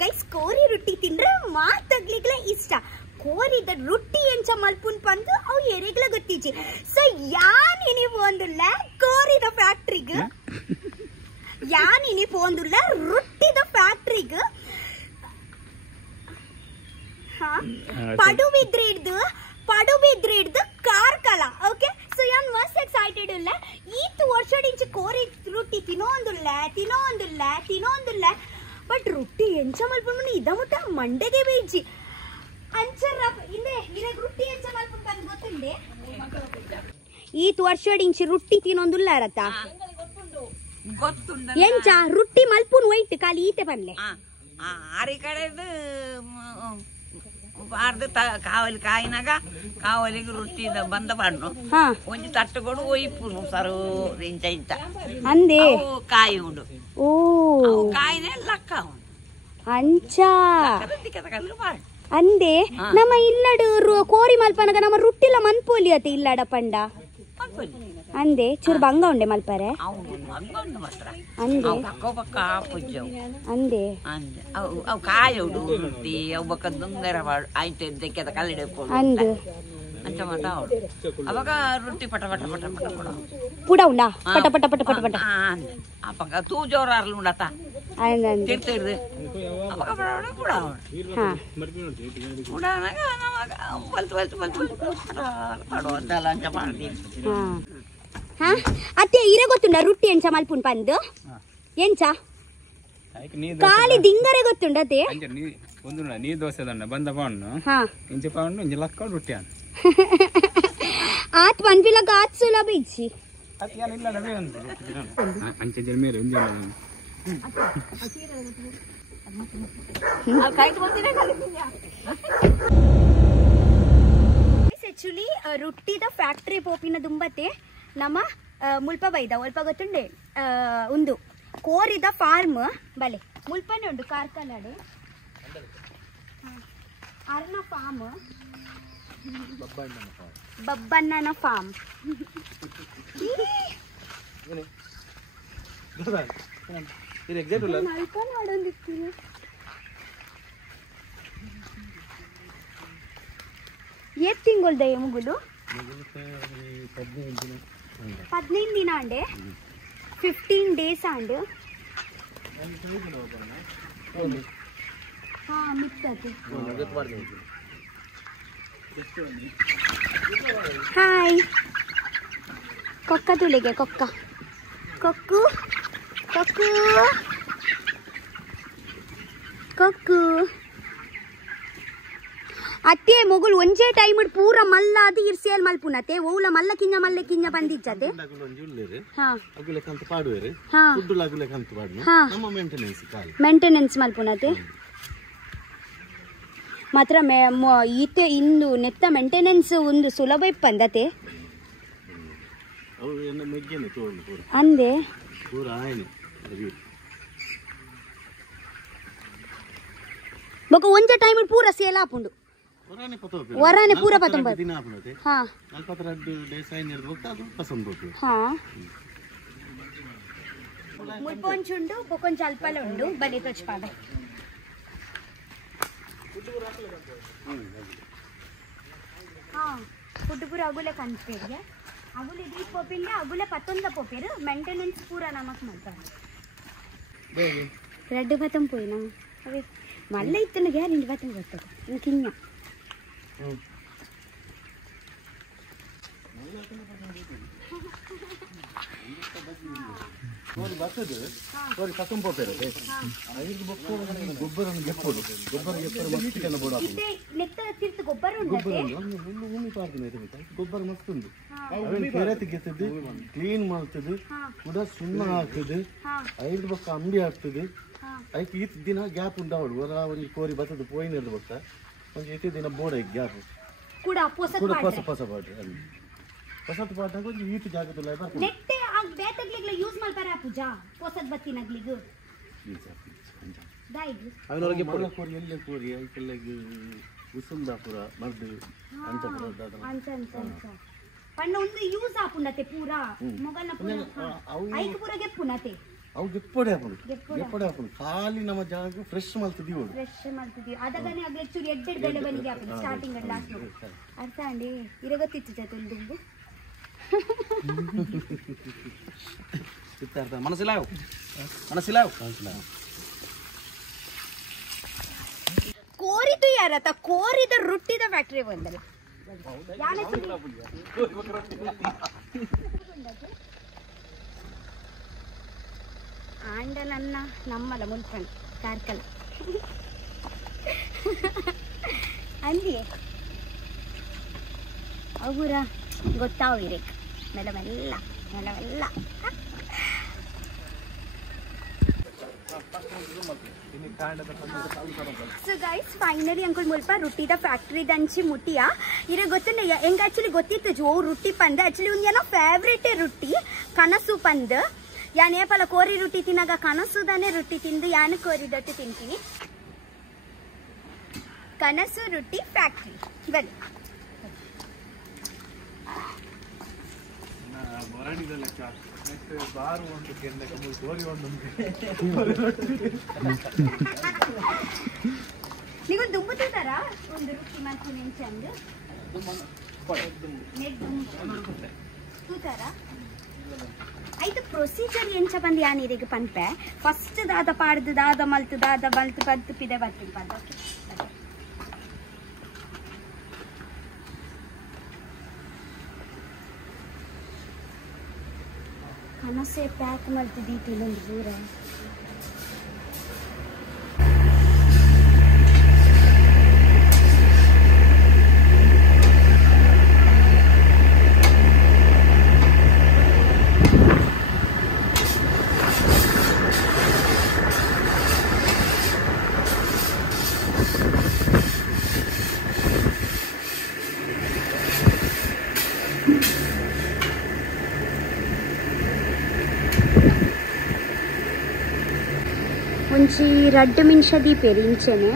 Guys ಕೋರಿ ರೊಟ್ಟಿ ತಿಂದ್ರೆ ಮಾತಾಗ್ಲಿಕ್ಲೆ ಇಷ್ಟ. ಕೋರಿದ ರೊಟ್ಟಿ ಎಂಚ ಮಲ್ಪುನ್ ಪಂದು ಅವು ಎರೆಗ್ಲ ಗೊತ್ತಿಜ್ಜಿ. ಸೊ ಯಾನಿ ಪೋಂದುಲ್ಲ ಕೋರಿದ ಫ್ಯಾಕ್ಟ್ರಿಗ್, ಯಾನಿ ಪೋಂದುಲ್ಲ ರೊಟ್ಟಿದ ಫ್ಯಾಕ್ಟ್ರಿಗ್. ಪಡುಬಿದ್ರಿಡ್ದು ಕಾರ್ಕಳ. ಓಕೆ, ಸೊ ಯಾನ್ ಮಸ್ತ್ ಎಕ್ಸೈಟೆಡ್ ಇಲ್ಲ. ಈತ್ ವರ್ಷ ಕೋರಿ ರೊಟ್ಟಿ ತಿನ್ನೋಂದುಲ್ಲ ಬಟ್ ರೊಟ್ಟಿ ಎಂಚ ಮಲ್ಪುನ್ ಇದ ಮುಟ್ಟ ಮಂಡೆಗೆ ಬೇಜಿ ಅಂಚರ ಇಂದೆ ನಿನಗೆ ರೊಟ್ಟಿ ಎಂಚ ಮಲ್ಪುನ್ ಬಂದು ಗೊತ್ತುಂಡೆ. ಈತ್ ವರ್ಷ ರೊಟ್ಟಿ ತಿನ್ನೋಂದುಲ್ಲ ರತ ಎಂಚ ರೊಟ್ಟಿ ಮಲ್ಪುನ್ ವೈಟ್ ಖಾಲಿ ಈತೆ ಪನ್ಲೆ ಆರಿ ಕಡೆದು ಬಾರ್ದು ಕಾವಲಿ ಕಾಯಿನಾಗ ಕಾವಲಿಗೆ ರೊಟ್ಟಿ ಬಂದ ಬಣ್ಣು ಒಂಜಿ ತಟ್ಟುಗಳು ಒಯ್ಪುನು ಸರು ಇಂಚ ಇಂಚ ಅಂದೆ ಕಾಯಿ ಉಂಡು. ಓ ಕಾಯಿನೇ ಲಕ್ಕ ಅಂಚ ಅಂದೆ ನಮ್ಮ ಇಲ್ಲಡು ಕೋರಿ ಮಲ್ಪನಗ ನಮ್ಮ ರೊಟ್ಟಿಲ ಮನ್ಪೋಲಿ ಅತಿ ಇಲ್ಲಡ ಪಂಡ ಅಂದೆ ಚೂರು ಬಂಗ ಉಂಡೆ ಮಲ್ಪರೆ ಅಂದೆ ಅಂದೆ ಅವು ಕಾಯಿ ಉಡು ರೊಟ್ಟಿ ಅವು ಬಕ್ಕ ದುಂಗರ ಆಯ್ತು ಕಲ್ಲಿಡೆ ಅಂದು ಅಂಚ ಮಟ ಅವಾಗ ರೊಟ್ಟಿ ಪಟ ಪಟ ಪಟ ಪಟ ಪಡ ಪುಡ ಉಂಡ ಪಟ ಪಟ ಪಟ ಪಟ ಪಟ ಅಪ್ಪಗ ತೂ ಜೋರಾರ್ಲು ಉಂಡತ ತಿರ್ತಿರ್ದು ಅವಾಗ ಪುಡ ಉಡಾನಾಗ ನಮಗ ಬಲ್ತು ಬಲ್ತು ಬಲ್ತು ಪಡುವಂತೆಲ್ಲ ಅಂಚ ಮಾಡ್ತೀವಿ. ಅತ್ತೆ ಇರೆ ಗೊತ್ತುಂಡ ರೊಟ್ಟಿ ಎಂಚ ಮಲ್ಪುನ್ ಪಂದು ಎಂಚ ಖಾಲಿ ದಿಂಗರೆ ಗೊತ್ತುಂಡ ಅತ್ತೆ ಒಂದು ನೀ ದೋಸೆ ದಂಡ ಬಂದ ಪಣ್ಣು ಇಂಚ ಪಣ್ಣು ಇಂಚ ಲಕ್ಕ ರೊಟ್ಟಿ ಅನ್ನ ಆತ್ ಪನ್ಪಿಲಕ ಆತ್ ಸುಲಭ ಇಚ್ಚಿ ಅಂಚೆ ಮೇಲೆ ಒಂದು ಆಕ್ಚುಲಿ ರೊಟ್ಟಿದ ಫ್ಯಾಕ್ಟ್ರಿ ಪೋಪಿನ ದುಂಬತ್ತೆ ನಮ್ಮ ಮುಲ್ಪ ಬೈದ ಒಲ್ಪ ಗೊತ್ತುಂಡೆ ಒಂದು ಕೋರಿದ ಫಾರ್ಮ್ ಬಲೆ ಮುಲ್ಪನೆ ಉಂಡು ಕಾರ್ಕಳಡೆ ಅರ್ನ ಫಾರ್ಮ್ ಬಬ್ಬಣ್ಣನ ಫಾರ್ಮ್. ಎಷ್ಟ್ ತಿಂಗಳ್ದ ಮುಗುಲು 15 ದಿನ ಅಂಡೆ 15 days ಅಂಡ್ ಹಾಯ್ ಕೊಕ್ಕ ತುಳಿಗೆ ಕೊಕ್ಕ ಕೊಕ್ಕು ಕೊಕ್ಕು ಕೊಕ್ಕು ಅತ್ತೆ ಮೊಗುಲ್ ಒಂಜೇ ಟೈಮ್ ಪೂರ ಮಲ್ಲ ಅದು ಇರ್ಸಿಯಲ್ ಮಲ್ಪುನತೆ ಓಲ ಮಲ್ಲ ಕಿಂಜ ಮಲ್ಲ ಕಿಂಜ ಬಂದಿಜ್ಜತೆ ಮೇಂಟೆನೆನ್ಸ್ ಮಲ್ಪುನತೆ ಮಾತ್ರ ಈತೆ ಇಂದು ನೆತ್ತ ಮೇಂಟೆನೆನ್ಸ್ ಒಂದು ಸುಲಭ ಇಪ್ಪಂದತೆ ಅಂದೆ ಬೊಕ ಒಂಜ ಟೈಮ್ ಪೂರ ಸೇಲ್ ಆಪುಂಡು ವರಾನೆ ಪೂರ 19 ಹಾ 42 ಡೇಸ್ ಆಯ್ನಿರ್ ಬೊಕ ಅದು ಪಸಂದ್ ಬೋಕು ಹಾ ಮುಲ್ಪೊಂಚುಂಡು ಬೊಕೊಂಚ ಅಲ್ಪಲ ಉಂಡು ಬಲಿ ತೊಚ್ಪಾದ ಹಾ ಫುಡ್ಪುರ ಅಗುಲೆ ಕನ್ಪೇರ್ಗೆ ಅಗುಲೆ ದೀಪ್ ಪೋಪಿಂದೆ ಅಗುಲೆ 11 ಪೋಪೇರು ಮೇಂಟೆನೆನ್ಸ್ ಪೂರ ನಮಕ್ ಮಾಡ್ತಾರೆ ರೆಡ್ ಬತಂ ಪೋಯಿನ ಅವೇ ಮಲ್ಲ ಇತ್ತನ ಗ್ಯಾರಂಟಿ ಬತಂ ಗೊತ್ತದ ಕಿನ್ನ ಕೋರಿ ಬರ್ತದೆ ಕೋರಿ ಕತ್ತಂ ಪೋಪೇರದೆ ಐದು ಬೊಕ್ಕ ಗೊಬ್ಬರನ್ನು ಗೆಪ್ಪೋದು ಗೊಬ್ಬರ ಗೆಪ್ಪರ ಮಸ್ತ್ ಕೆಲ ಬೋಡ ಇದೆ ನೆತ್ತ ತಿರ್ತ ಗೊಬ್ಬರ ಉಂಡತೆ ಹುಲ್ಲು ಭೂಮಿ ಪಾರ್ದಿನ ಇದೆ ಗೊಬ್ಬರ ಮಸ್ತ್ ಉಂಡು ಅವನ್ ಕೆರೆತಿ ಗೆತ್ತದು ಕ್ಲೀನ್ ಮಾಡ್ತದೆ ಕೂಡ ಸುಣ್ಣ ಹಾಕ್ತದೆ ಐದು ಬೊಕ್ಕ ಅಂಬಿ ಹಾಕ್ತದೆ ಐಕ್ ಈತ್ ದಿನ ಗ್ಯಾಪ್ ಉಂಡಾವಡು ಹೊರ ಒಂದು ಕೋರಿ ಬರ್ತದೆ ಪೋಯಿನದ ಬೊಕ್ಕ ಒಂದು ಇತಿ ದಿನ ಬೋಡ ಗ್ಯಾಪ್ ಕೂಡ ಹೊಸ ಹೊಸ ಪಾಡ್ರಿ ಅಲ್ಲಿ ಹೊಸತ್ ಪಾಡ್ನಾಗ ಒಂದು ಈತ್ ಜಾಗದಲ್ಲಿ ಬರ್ತದೆ ನೆಟ್ಟೆ ಆ ಬೇತಗ್ಲಿಗ್ಲ ಯೂಸ್ ಮಾಡ್ತಾರೆ ಪೂಜಾ ಹೊಸದ್ ಬತ್ತಿನಗ್ಲಿಗು ದಾಯಿದು ಅವನೊಳಗೆ ಮಲ್ಲ ಕೋರಿ ಎಲ್ಲೆ ಕೋರಿ ಐಕೆಲ್ಲ ಉಸುಂದಾಪುರ ಮರ್ದು ಅಂಚಪುರ ಅಂಚ ಅಂಚ ಅಂಚ ಪಣ್ಣ ಒಂದು ಯೂಸ್ ಆಪುಂಡತೆ ಪೂರಾ ಮೊಗಲ್ನ ಪೂರ ಐಕ್ ಪೂರ ಗೆಪ್ಪುನತೆ ಅವು ಗೆಪ್ಪಡೆ ಹಾಕೊಂಡು ಖಾಲಿ ನಮ್ಮ ಜಾಗ ಫ್ರೆಶ್ ಮಾಡ್ತಿದ್ದೀವಿ ಅವಳು ಫ್ರೆಶ್ ಮಾಡ್ತಿದ್ದೀವಿ ಅದಕ್ಕನೇ ಆಗ್ಲೇ ಚೂರು ಎಡ್ಡೆಡ್ ಬೆಳೆ ಬನಿಗೆ ಹಾಕಿ ಸ್ಟಾರ್ಟಿಂಗ್ ಅಲ್ಲಿ ಲಾಸ್ಟ್ ಅರ್ಥ ಅಂಡಿ ಇರ ಗೊತ್ತಿತ್ತು ಜೊತೆ മനസ്സിലായോ ಕೋರಿದು ಯಾರತ್ತ ಕೋರಿದ ರೊಟ್ಟಿದ ಫ್ಯಾಕ್ಟ್ರಿ ಬಂದಲ್ಲ ಆಂಡಲನ್ನ ನಮ್ಮಲ್ಲ ಮುಲ್ಪಣ ಕಾರ್ಕಲ ಅಂದಿಯೇ ಅವರ ಗೊತ್ತಾವಿರೇ ಮೆಲ್ಲ ಮೆಲ್ಲ ಮೆಲ್ಲ ಮೆಲ್ಲ ಸೊ ಗೈಸ್ ಫೈನಲಿ ಅಂಕಲ್ ಮುಲ್ಪ ರೊಟ್ಟಿದ ಫ್ಯಾಕ್ಟ್ರಿ ದಂಚಿ ಮುಟ್ಟಿಯ ಇರ ಗೊತ್ತಿಲ್ಲ ಹೆಂಗೆ ಆ್ಯಕ್ಚುಲಿ ಗೊತ್ತಿತ್ತು ಜೋ ರೊಟ್ಟಿ ಪಂದ ಆ್ಯಕ್ಚುಲಿ ಒಂದು ಏನೋ ಫೇವ್ರೇಟ್ ರೊಟ್ಟಿ ಕನಸು ಪಂದ್ ಯಾನ್ ಏಪಲ ಕೋರಿ ರೊಟ್ಟಿ ತಿನ್ನಾಗ ಕನಸುದಾನೆ ರೊಟ್ಟಿ ತಿಂದು ಯಾನು ಕೋರಿ ರೊಟ್ಟಿ ತಿಂತೀವಿ ಕನಸು ರೊಟ್ಟಿ ಫ್ಯಾಕ್ಟ್ರಿ ಬನ್ನಿ ನೀವು ದುಂಬು ತೂತಾರಾ ಒಂದು ರೊಟ್ಟಿ ಮತ್ತು ನೆಂಚಂದು ತೂತಾರಾ ಐದು ಪ್ರೊಸೀಜರ್ ಎಂಚ ಬಂದು ಯಾನೀರಿಗೆ ಪಂಪೆ ಫಸ್ಟ್ ದಾದ ಪಾಡ್ದು ದಾದ ಮಲ್ತು ಪದ್ದು ಪಿದೆ ಬರ್ತೀನಿ ಪದ್ದು ಓಕೆ ಕನಸೆ ಪ್ಯಾಕ್ ಮಾಡ್ತಿದ್ದೀತಿ ಇನ್ನೊಂದು ದೂರ ಒಂಚಿ 2 ನಿಮಿಷದಿ ಪೆರಿಂಚೆನೆ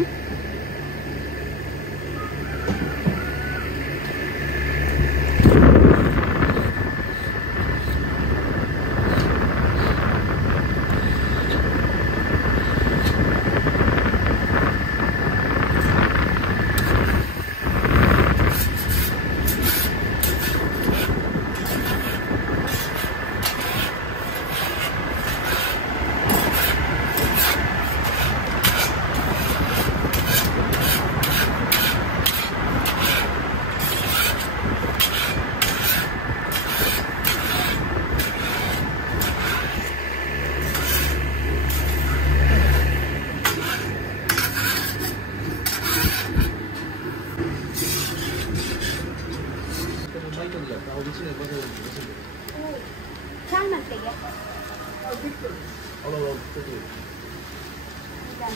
ಚಾನ್ ಮಾಡ್ತೀಯ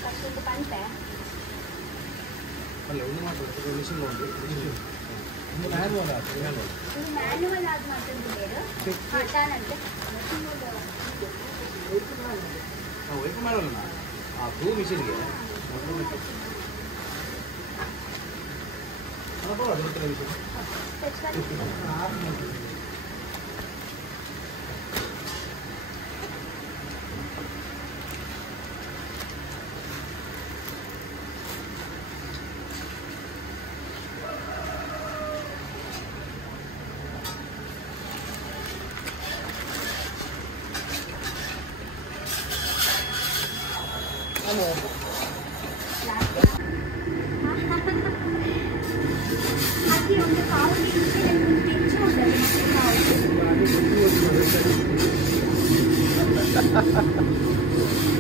ಅಷ್ಟೊಂದು ಬಂತೆ ಮ್ಯಾನ್ಯುವಲ್ ಆಗಿ ಮಾಡ್ತಿದ್ದೀರು ಚಾನಂತೆ అది ಒಂದು ಕಾವಲಿ ಹೆಚ್ಚು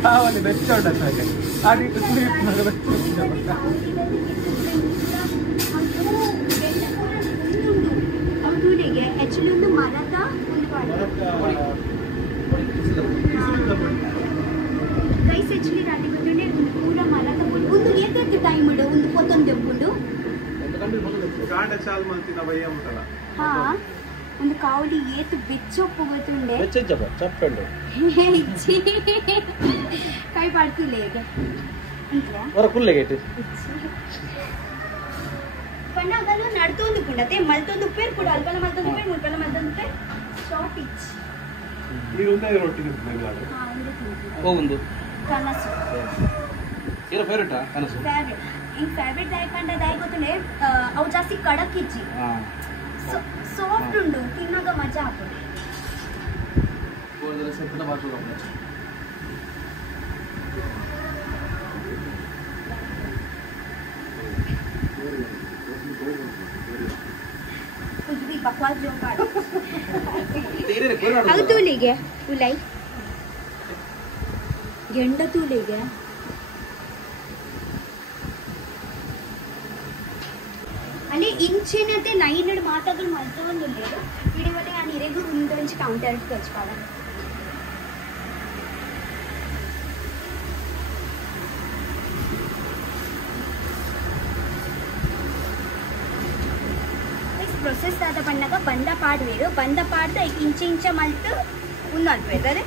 ಕಾವಲಿ ಬೆಚ್ಚ ಉಂಟು ಆಕ್ಚುಲಿ ಒಂದು ಮರದ ರೈಸ್ ಆಕ್ಚುಲಿ ರಾಟಿ ಬಂದ್ರೆ ಒಂದು ಪೂರ ಮರದ ಒಂದು ಎದ್ದು ಟೈಮ್ ಇಡು ಒಂದು ಕೊತ್ತೊಂದು ತೆಗ್ಕೊಂಡು ಹಾ ಒಂದು ಕಾವಲಿ ಏತು ಬೆಚ್ಚೊಪ್ಪು ಗೊತ್ತುಂಡೆ ಕೈ ಪಾಡ್ತಿಲ್ಲ ಈಗ ಪಂಡಾಗಲು ನಡ್ತೊಂದು ಪುಂಡತೆ ಮಲ್ತೊಂದು ಪೇರ್ ಕೂಡ ಅಲ್ಪಲ ಮಲ್ತೊಂದು ಪೇರ್ ಮುಲ್ಪಲ ಮಲ್ತೊಂದು ಪೇರ್ ಶಾರ್ಟ್ ಇಚ್ ಈಗ ಒಂದೇ ರೊಟ್ಟಿ ತಿಂತಿದ್ದೆ ಒಂದು ಕನಸು ಏನೋ ಫೇವ್ರೇಟಾ ಕನಸು ಫೇವ್ರೇಟ್ ಇನ್ ಫೇವ್ರೇಟ್ ದಾಯ್ಕಂಡ ದಾಯ್ ಗೊತ್ತಲೇ ಅವು ಜಾಸ್ತಿ ಕಡಕ್ ಇಜ್ಜಿ ಸಾಫ್ಟ್ ಉಂಡು ತಿನ್ನಾಗ ಮಜಾ ಹಾಕೋದು कुछ भी बकवास जो काट अब तू ले गया उलाई गेंडा तू ले गया ಅಲ್ಲಿ ಇಂಚಿನತೆ ನೈನಡ್ ಮಾತಾಗಳು ಮಲ್ತೊಂದುಲ್ಲೆ ಇಡಿವಲೆ ಆ ನೀರೆಗೂ ಮುಂದೊಂಚು ಕೌಂಟರ್ ಕಚ್ಪಾಲ ಪ್ರೊಸೆಸ್ ಆದ ಪಣ್ಣಾಗ ಬಂದ ಪಾಡ್ ಬೇರು ಬಂದ ಪಾಡ್ದ ಇಂಚ ಮಲ್ತು ಉನ್ನಲ್ಪೇರು ಅದೇ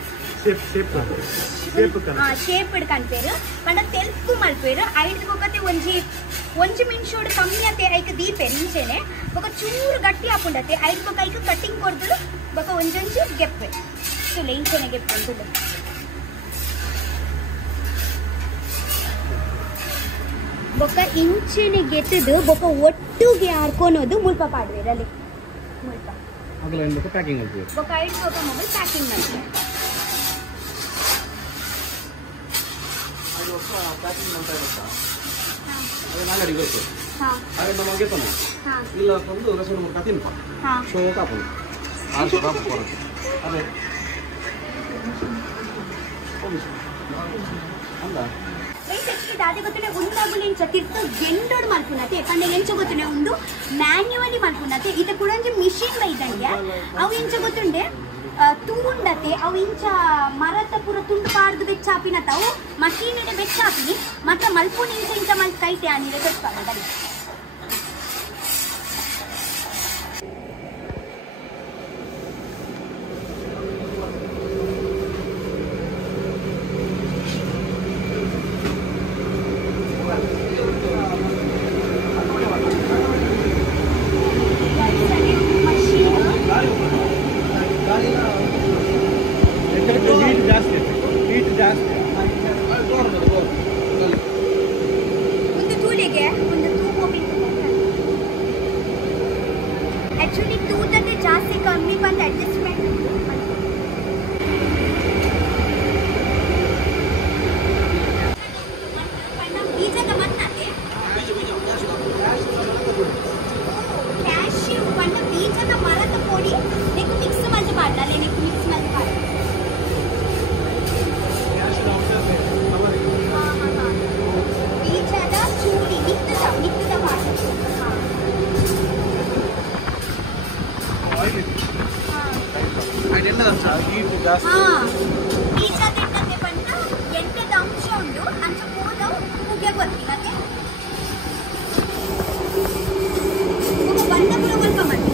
ಶೇಪ್ ಹಿಡ್ಕಂತೇರು ಪಂಡ ತೆಲ್ಪು ಮಲ್ಪೇರು ಐದು ಬೊಕ್ಕತೆ ಒಂಜಿ ಮಿನ್ಶೋಡು ಕಮ್ಮಿ ಆತೆ ಐಕ ದೀಪೇರು ಇಂಚೆನೆ ಬೊಕ್ಕ ಚೂರು ಗಟ್ಟಿ ಹಾಕೊಂಡತೆ ಐದು ಬೊಕ್ಕ ಐಕ ಕಟ್ಟಿಂಗ್ ಕೊಡ್ದು ಬೊಕ್ಕ ಒಂಜೊಂಜಿ ಗೆಪ್ಪೆ ತುಲೆ ಇಂಚೆನೆ ಗೆಪ್ಪೆ ಅಂತುಲೆ ಬೊಕ್ಕ ಇಂಚೆನೆ ಗೆತ್ತದು ಬೊಕ್ಕ ಒಟ್ಟುಗೆ ಹಾರ್ಕೊನೋದು ಮುಲ್ಪ ಪಾಡ್ವೇರು ಅಲ್ಲಿ ಮುಲ್ಪ ಪ್ಯಾಕಿಂಗ್ ಬೊಕ್ಕ ಐದು ಬೊಕ್ಕ ಮೊಬೈಲ್ ಪ್ಯಾಕಿಂಗ್ ಮಾಡ್ತಾರೆ ನಾಗಡಿ ಗೊತ್ತು ಹಾಗೆ ನಮಗೆ ತಾನೆ ಇಲ್ಲ ಒಂದು ರಸದ ಮುಖ ತಿನ್ಪ ಶೋ ಕಾಪುದು ಅದೇ ಅಲ್ಲ ದಾದಿ ಗೊತ್ತನೆ ಉಂದಾಗುಲಿ ತಿರ್ತ ಗೆಂಡೋಡು ಮಲ್ಪುನತೆ ಯಾಕಂದ್ರೆ ಎಂಚ ಗೊತ್ತನೆ ಒಂದು ಮ್ಯಾನ್ಯುವಲಿ ಮಲ್ಪುನತೆ ಇದು ಕೂಡ ಒಂದು ಮಿಷಿನ್ ಬೈದಂಗೆ ಅವು ಎಂಚ ಗೊತ್ತುಂಡೆ ತೂಂಡತೆ ಅವು ಇಂಚ ಮರದ ಪೂರ ತುಂಡು ಪಾಡ್ದು ಬೆಚ್ಚಾಪಿನತ ಅವು ಮಷೀನಿಡೆ ಬೆಚ್ಚಾಪಿ ಮತ್ತೆ ಮಲ್ಪುನ ಇಂಚ ಮಲ್ತೈತೆ ಆ ನೀರು ಬೆಚ್ಚಾಪಿ एक्चुअली तू ते जास्ती कमी पण एडजस्टमेंट बीजा गमनाते ಕ್ಯಾಶ್ಯೂ ಪಂಡ ಬೀಜದ ಮರದ ಪೊಡಿ ನೆಕ್ಕು ಮಿಕ್ಸ್ ಮಾಡಿ ಮಾಡಲ್ಲ ನೆಕ್ಕು ಮಿಕ್ಸ್ ಮಾಡಿ ಮಾಡಿ ಬೀಜದ ಚೂಡಿ ಮಿಕ್ಕಿದ ಮಾಡಿ ಬೀಜ ತಿನ್ನಕ್ಕೆ ಬಂದ ಎಣ್ಣೆದ ಅಂಶ ಉಂಟು ಅಂಚ ಹೋದ ಮುಗ್ಗೆ ಗೊತ್ತಿಲ್ಲದೆ ಬಂದ ಪುರ ಸ್ವಲ್ಪ ಮಾಡಿ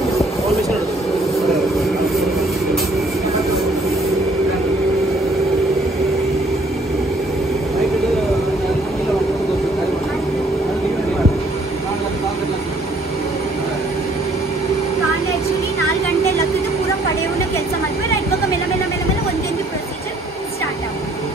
ಆಕ್ಚುಲಿ 4 ಗಂಟೆ ಲಕ್ಕದು ಪೂರ ಪಡೆಯುವ ಕೆಲಸ ಮಾಡ್ತಾರೆ ಇವಾಗ ಮೆಲ್ಲ ಮೆಲ್ಲ ಮೆಲ್ಲ ಮೆಲ್ಲ ಒಂದೊಂದು ಪ್ರೊಸೀಜರ್ ಸ್ಟಾರ್ಟ್ ಆಗುತ್ತೆ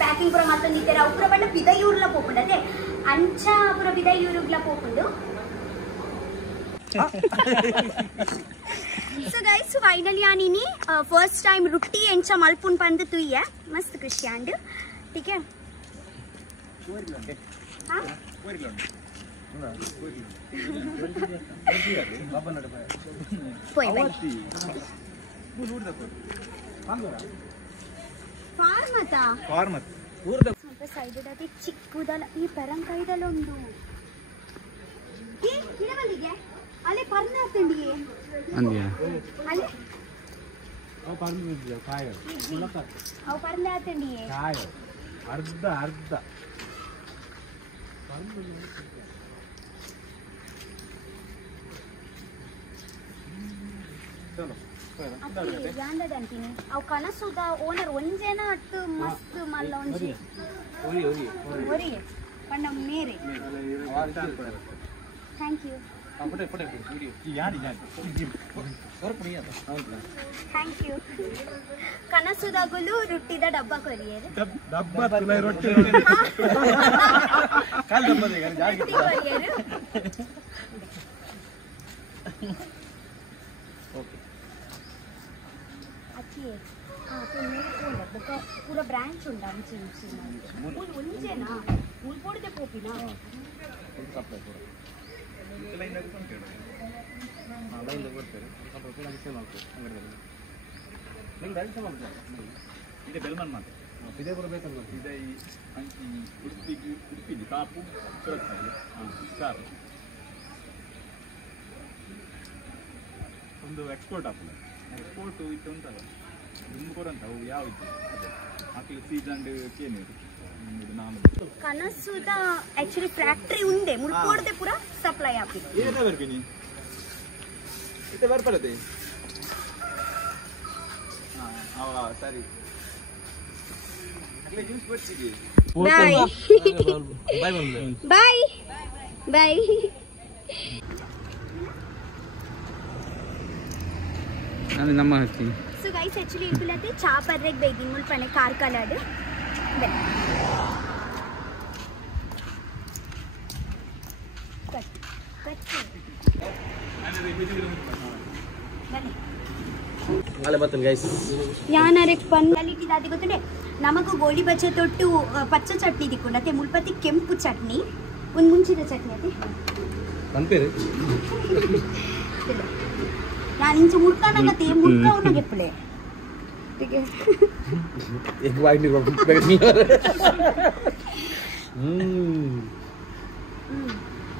ಪ್ಯಾಕಿಂಗ್ ಪೂರ ಮತ್ತೆ ನಿಂತರ ಪೂರ ಬಣ್ಣ ಪಿದ ಇವ್ರಲ್ಲ ಪೋಪುಂಡತೆ ಅಂಚ ಪುರ ಬಿದ ಇವ್ರುಗ್ಲ ಹೋಗುದು. ಸೊ ಗೈಸ್ ಫೈನಲಿ ಆನಿನಿ ಫಸ್ಟ್ ಟೈಮ್ ರೊಟ್ಟಿ ಎಂಚ ಮಲ್ಪುನ್ ಪಂದ್ ತುಯ್ಯ ಮಸ್ತ್ ಖುಷಿ ಅಂಡ್ ठीक है हाँ कोई बात ಫಾರ್ಮತ್ ಸ್ವಲ್ಪ ಸೈಡ್ ಅದೇ ಚಿಕ್ಕದಲ್ಲ ಈ ಪರಂಕಾಯ್ದಲ್ಲ ಒಂದು ಗಿಡಬಲ್ಲಿಗೆ ಅಲ್ಲೇ ಪರ್ನೆ ಹಾಕ್ತಂಡಿಯೇ ಅಲ್ಲೇ ಅವು ಪರ್ನೆ ಹಾಕ್ತಂಡಿಯೇ ಅರ್ಧ ಅರ್ಧ ಅಂತೀನಿ ಅವು ಕನಸುದ ಓನರ್ ಒಂಜೇನ ಅಟ್ಟು ಮಸ್ತ್ ಮಲ್ಲ ಒಂಜಿ ಒರಿ ಪಂಡ ಮೇರೆ ಥ್ಯಾಂಕ್ ಯು ಥ್ಯಾಂಕ್ ಯು ಕನಸುದಾಗಲು ರೊಟ್ಟಿದ ಡಬ್ಬ ಕೊರಿಯರು ಕೊರಿಯರು पूरा ब्रांच उंडा ಒಂಜೇನಾ ಉಳ್ಕೊಡದೆ ಪೋಪಿನಾ ಇದೆ ಬೆಲ್ಮನ್ ಮಾತ್ರ ಇದೇ ಬರಬೇಕಲ್ವ ಇದೇ ಉಡುಪಿ ಕಾಪು ಕಾರು ಒಂದು ಎಕ್ಸ್ಪೋರ್ಟ್ ಆಗ್ತದೆ ಎಕ್ಸ್ಪೋರ್ಟ್ ಇತ್ತು ಉಂಟಲ್ಲ ತುಮಕೂರು ಅಂತ ಅವು ಯಾವ ಇತ್ತು ಮಕ್ಕಳು ಸೀಸನ್ ಕೇನೀರು ಕನಸುದ ಆಕ್ಚುಲಿ ಫ್ಯಾಕ್ಟರಿ ಉಂಡೆ ಮುಳ್ಕೊಡದೆ ಪೂರ ಸಪ್ಲೈ ಆಗ್ತಿದೆ ಏನೇ ಬರ್ತೀನಿ ಇತ್ತೆ ಬರ್ಬರದೆ ಸರಿ ಜ್ಯೂಸ್ ಬರ್ತೀವಿ ಬಾಯ್ ಬಾಯ್ ನಾನು ನಮ್ಮ ಹಾಕ್ತೀನಿ ಸೊ ಗೈಸ್ ಆಕ್ಚುಲಿ ಇಲ್ಬಿಲ್ಲತ್ತೆ ಚಾ ಪರ್ರೆಗೆ ಬೇಯ್ದಿನ ಮುಲ್ಪನೆ ಕಾರ್ ಕಲರ್ದು ಯಾನರೆಕ್ ಪನ್ನಲಿಟ್ಟಿದ್ದು ಅದು ಗೊತ್ತುಂಡೆ ನಮಗೂ ಗೋಳಿ ಬಜ್ಜೆ ತೊಟ್ಟು ಪಚ್ಚ ಚಟ್ನಿ ದಿಕ್ಕೊಂಡತ್ತೆ ಮುಲ್ಪತಿ ಕೆಂಪು ಚಟ್ನಿ ಒಂದು ಮುಂಚಿದ ಚಟ್ನಿ ಅದೇ ನಾನು ಇಂಚ ಮುಡ್ಕೊಂಡಾಗತ್ತೆ ಮುಡ್ಕ ಅವನಾಗೆ ಎಪ್ಪಳೆ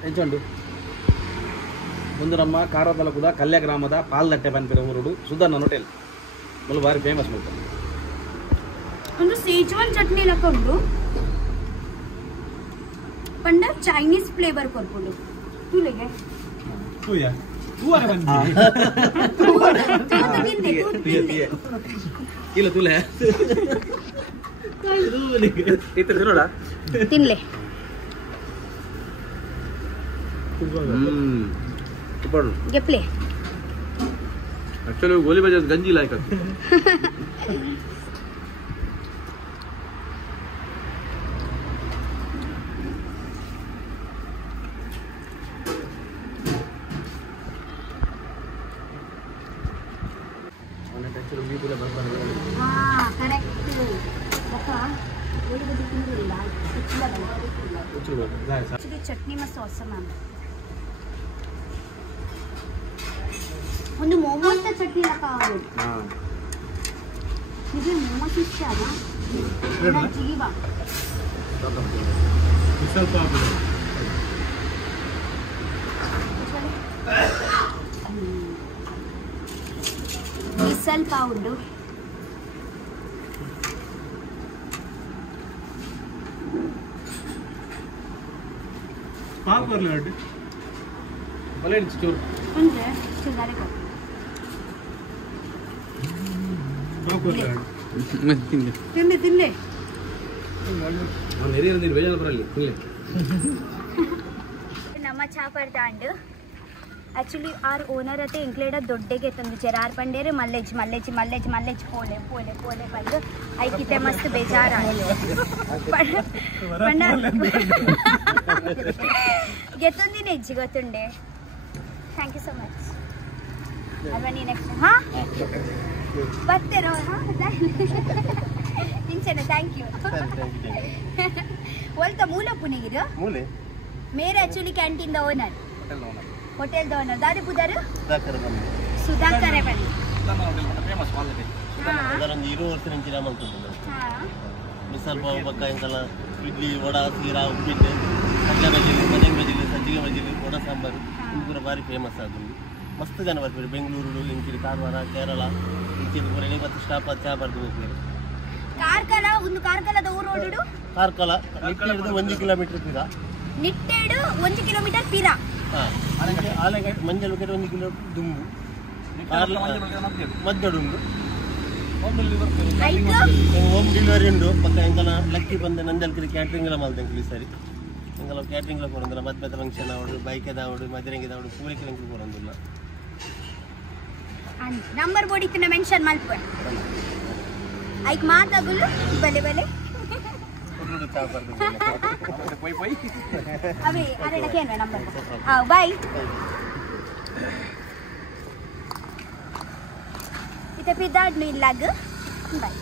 ಎಂಚುಂಡು ಮುಂದೆ ನಮ್ಮ ಕಾರವಾರದಲ್ಲ ಕಲ್ಯ ಗ್ರಾಮದ ಪಾಲ್ದಟ್ಟೆ ಪನ್ಪೆರ ಊರುಡು ಸುಧಾರ್ಣ ಹೋಟೆಲ್ ಮಲ್ಲ ಬಾರಿ ಫೇಮಸ್ ಮಾಡ್ತಾರೆ ಒಂದು ಸೇಜ್ವಾನ್ ಚಟ್ನಿ ಲಕ್ಕ ಉಂಟು ಪಂಡ ಚೈನೀಸ್ ಫ್ಲೇವರ್ ಕೊರ್ಪುಡು ತುಲೆಗೆ ಇಲ್ಲ ತುಲೆ ನೋಡ ತಿನ್ಲೆ ಗೆಪ್ಲೆ एक्चुअली गोली बजा गंजी लायक ಚಟ್ನಿ ಮಸ್ತ್ awesome ಮ್ಯಾಮ್ ಒಂದು ಮೋಮೋಸ್ ಚಟ್ನಿ ಕಾవాలి ಇದು ಮೋಮೋಸ್ ಇಷ್ಟನಾ ಜೀವಾ ಮಿಸಲ್ ಪಾವ್ ಉಂಟು ಪಾವ್ ಬರ್ಲಿ ಅಡ್ಡಿ ಬಲೆ ಚೂರು ಅಂದ್ರೆ ಚಿಲ್ಲರೆ ಕೊಡು ತಿನ್ನೆ ತಿನ್ನೆ ಬೇಜಾರು ಬರಲಿ ನಮ್ಮ ಚಾ ಪರ್ದಾಂಡು ಆ್ಯಕ್ಚುಲಿ ಆರ್ ಓನರ್ ಅತ್ತೆ ಎಂಕ್ಲೇಡ ದೊಡ್ಡಗೆ ತಂದು ಜರ ಆರ್ ಪಂಡೇರೆ ಮಲ್ಲೆಜ್ ಮಲ್ಲೆಜ್ ಮಲ್ಲೆಜ್ ಮಲ್ಲೆಜ್ ಪೋಲೆ ಪೋಲೆ ಪೋಲೆ ಬಂದು ಐಕಿತೆ ಮಸ್ತ್ ಬೇಜಾರ ಪಂಡ ಗೆತ್ತೊಂದಿನ ಹೆಜ್ಜೆ ಗೊತ್ತುಂಡೆ. Thank you so much. ಅಲ್ವಾ ನೀ ನೆಕ್ಸ್ಟ್ ಹಾಂ ಬರ್ತೀರೋ? ಹಾಂ ನಿಂಚೆನ ಥ್ಯಾಂಕ್ ಯು. ಒಲ್ತ ಮೂಲ ಪುಣೆಗಿರು ಮೇರೆ ಆ್ಯಕ್ಚುಲಿ ಕ್ಯಾಂಟೀನ್ ದ ಓನರ್ ಹೋಟೆಲ್ ದ ಓನರ್ ದಾದಿ ಪುದಾರು ಸುಧಾಕರ ಬನ್ನಿ. ಮಿಸಲ್ ಪಾವ್ ಪಕ್ಕ ಇಂಕಲ್ಲ ಇಡ್ಲಿ ವಡ ಸೀರಾ ಉಪ್ಪಿಟ್ಟು ಸಜ್ಜೆ ಬಜಿಲಿ ಮನೆಗೆ ಬಜಿಲಿ ಸಜ್ಜಿಗೆ ಬಜಿಲಿ ವಡ ಸಾಂಬಾರು ಪೂರ ಭಾರಿ ಫೇಮಸ್ ಆಗುಂಡು. ಮಸ್ತ್ ಜನ ಬರ್ತೀವಿ ಬೆಂಗಳೂರು ಇಂಚಿರಿ ಕಾರವಾರ ಕೇರಳ ಇಂಚಿರಿ ಪೂರ ಮತ್ತು ಸ್ಟಾಪ್ ಚಾ ಬರ್ದು ಹೋಗ್ತೀವಿ. ಕಾರ್ಕಳ ಒಂದು ಕಾರ್ಕಳದ ಊರು ಓಡುಡು ಕಾರ್ಕಳ ನಿಟ್ಟೆಡು 1 ಕಿಲೋಮೀಟರ್ ಪಿರ ನಿಟ್ಟೆಡು 1 ಕಿಲೋಮೀಟರ್ ಪಿರ ಆಲೆಗಡೆ ಮಂಜಲ್ ಕಡೆ 1 ಕಿಲೋ ದುಂಬು ಮದ್ದಡುಂಡು ಹೋಮ್ ಡೆಲಿವರಿ ಉಂಡು ಪಕ್ಕ ಎಂಕಲ ಲಕ್ಕಿ ಬಂದ ನಂಜಲ್ಕಿರಿ ಕ್ಯಾಟ್ರಿಂಗ್ ಎಲ್ಲ ಮಾಡ್ದಂಗೆ ಸರಿ ಎಂಕಲ ಕ್ಯಾಟ್ರಿಂಗ್ ಎಲ್ಲ ಕೊಡೋದಿಲ್ಲ ಮದ್ವೆ ಫಂಕ್ಷನ್ ಆವಡು ಬೈಕದ ಆವಡು ಮದುವೆಗೆ ಆವಡು ಪೂರೈಕೆ ಕೊಡೋದಿಲ್ಲ. ನಂಬರ್ ಬೋರ್ಡ್ ಇತ್ತಿನ ಮೆನ್ಷನ್ ಮಲ್ಪ ಐಕ್ ಮಾತಾಗುಲು ಬಲೆ ಬಲೆ ಅವೇ ಅರೆಡಕ್ಕೆ ಏನ್ವೆ ನಂಬರ್ ಬಾಯ್ ಇತ್ತೆ ಪಿದ್ದಾಡ್ನು ಇಲ್ಲಾಗ ಬಾಯ್.